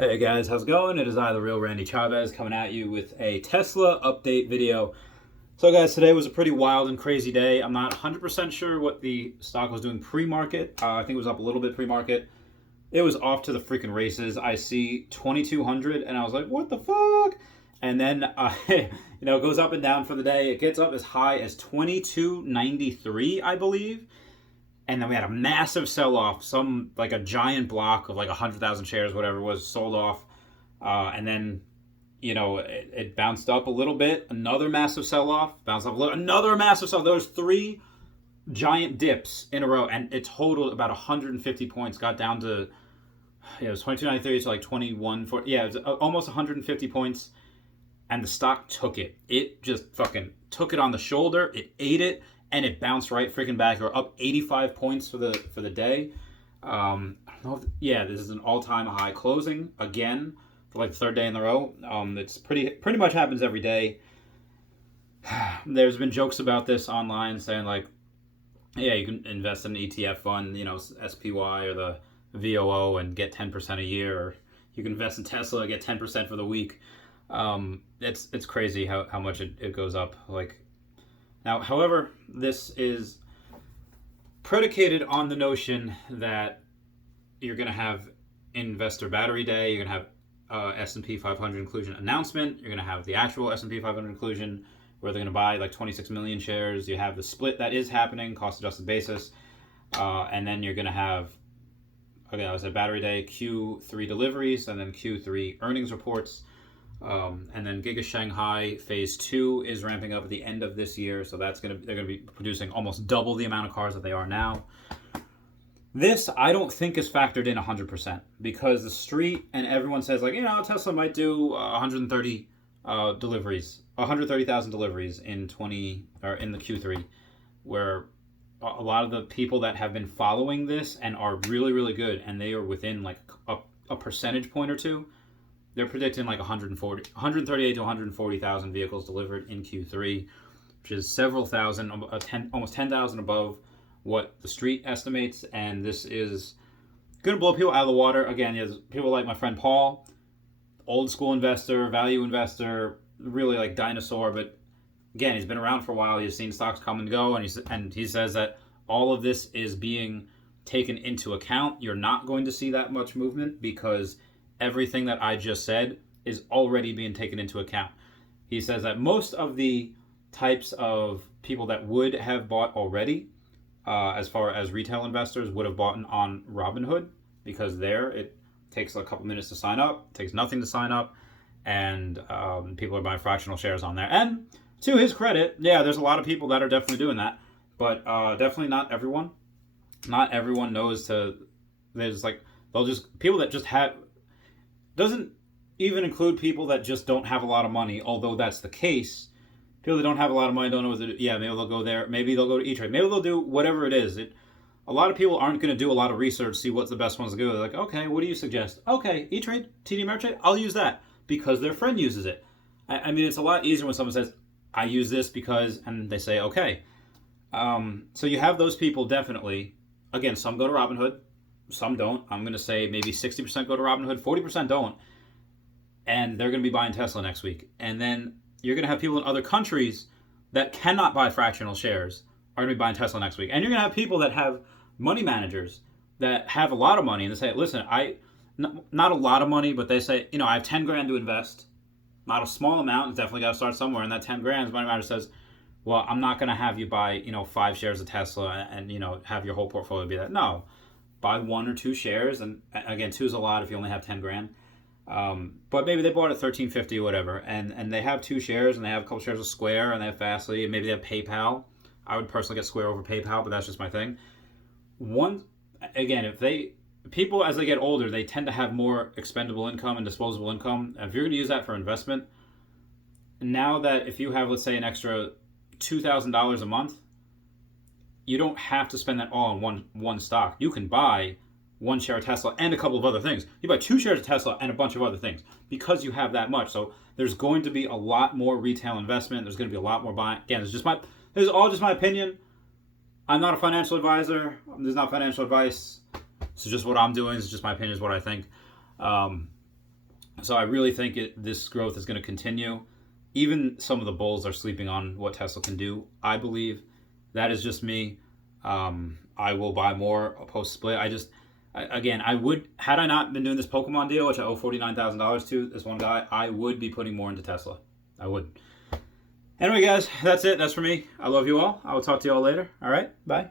Hey guys, how's it going? It is I, the real Randy Chavez, coming at you with a Tesla update video. So guys, today was a pretty wild and crazy day. I'm not 100% sure what the stock was doing pre-market. I think it was up a little bit pre-market. It was off to the freaking races. I see 2200 and I was like, what the fuck? And then, it goes up and down for the day. It gets up as high as 2293, I believe. And then we had a massive sell-off, like a giant block of like 100,000 shares, whatever was sold off. And then, it bounced up a little bit. Another massive sell-off, bounced up a little, another massive sell. There was three giant dips in a row, and it totaled about 150 points. Got down to, it was 22.93 to like 21.4. Yeah, it was almost 150 points, and the stock took it. It just fucking took it on the shoulder. It ate it, and it bounced right freaking back. We're up 85 points for the day. I don't know. This is an all-time high closing again for like the third day in a row. It's pretty much happens every day. There's been jokes about this online saying like, yeah, you can invest in an ETF fund, SPY or the VOO and get 10% a year, or you can invest in Tesla and get 10% for the week. It's crazy how much it goes up. Like, now, however, this is predicated on the notion that you're going to have Investor Battery Day, you're going to have S&P 500 inclusion announcement, you're going to have the actual S&P 500 inclusion where they're going to buy like 26 million shares. You have the split that is happening, cost-adjusted basis, and then you're going to have, I said Battery Day, Q3 deliveries, and then Q3 earnings reports. And then Giga Shanghai Phase 2 is ramping up at the end of this year, so they're going to be producing almost double the amount of cars that they are now. This, I don't think, is factored in 100%, because the street and everyone says, like, Tesla might do 130,000 deliveries in the Q3, where a lot of the people that have been following this and are really, really good, and they are within like a percentage point or two, they're predicting like 138 to 140,000 vehicles delivered in Q3, which is several thousand, almost 10,000 above what the street estimates. And this is going to blow people out of the water. Again, there's people like my friend Paul, old school investor, value investor, really like dinosaur. But again, he's been around for a while. He's seen stocks come and go. And he says that all of this is being taken into account. You're not going to see that much movement because everything that I just said is already being taken into account. He says that most of the types of people that would have bought already, as far as retail investors, would have bought on Robinhood, because there it takes a couple minutes to sign up, takes nothing to sign up, and people are buying fractional shares on there. And to his credit, yeah, there's a lot of people that are definitely doing that, but definitely not everyone. Not everyone knows to. There's like, people that just have, doesn't even include people that just don't have a lot of money, although that's the case. People that don't have a lot of money don't know what to do. Yeah, maybe they'll go there. Maybe they'll go to E-Trade. Maybe they'll do whatever it is. A lot of people aren't going to do a lot of research, see what's the best ones to go. They're like, okay, what do you suggest? Okay, E-Trade, TD Ameritrade, I'll use that because their friend uses it. I mean, it's a lot easier when someone says, I use this because, and they say, okay. So you have those people definitely. Again, some go to Robinhood, some don't. I'm going to say maybe 60% go to Robinhood, 40% don't. And they're going to be buying Tesla next week. And then you're going to have people in other countries that cannot buy fractional shares are going to be buying Tesla next week. And you're going to have people that have money managers that have a lot of money, and they say, listen, not a lot of money, but they say, I have 10 grand to invest. Not a small amount. It's definitely got to start somewhere. And that 10 grand, money manager says, well, I'm not going to have you buy, 5 shares of Tesla and, have your whole portfolio be that. No. Buy 1 or 2 shares, and again, 2 is a lot if you only have 10 grand. But maybe they bought at $13.50 or whatever, and they have 2 shares, and they have a couple shares of Square, and they have Fastly, and maybe they have PayPal. I would personally get Square over PayPal, but that's just my thing. Again, people as they get older, they tend to have more expendable income and disposable income. If you're going to use that for investment, now that if you have, let's say, an extra $2,000 a month, you don't have to spend that all on one stock. You can buy 1 share of Tesla and a couple of other things. You buy 2 shares of Tesla and a bunch of other things because you have that much. So there's going to be a lot more retail investment. There's going to be a lot more buying. Again, this is all just my opinion. I'm not a financial advisor. There's not financial advice. This is just what I'm doing. It's just my opinion, is what I think. So I really think this growth is going to continue. Even some of the bulls are sleeping on what Tesla can do, I believe. That is just me. I will buy more post split. Again, I would, had I not been doing this Pokemon deal, which I owe $49,000 to this one guy, I would be putting more into Tesla. I would. Anyway, guys, that's it. That's for me. I love you all. I will talk to you all later. All right? Bye.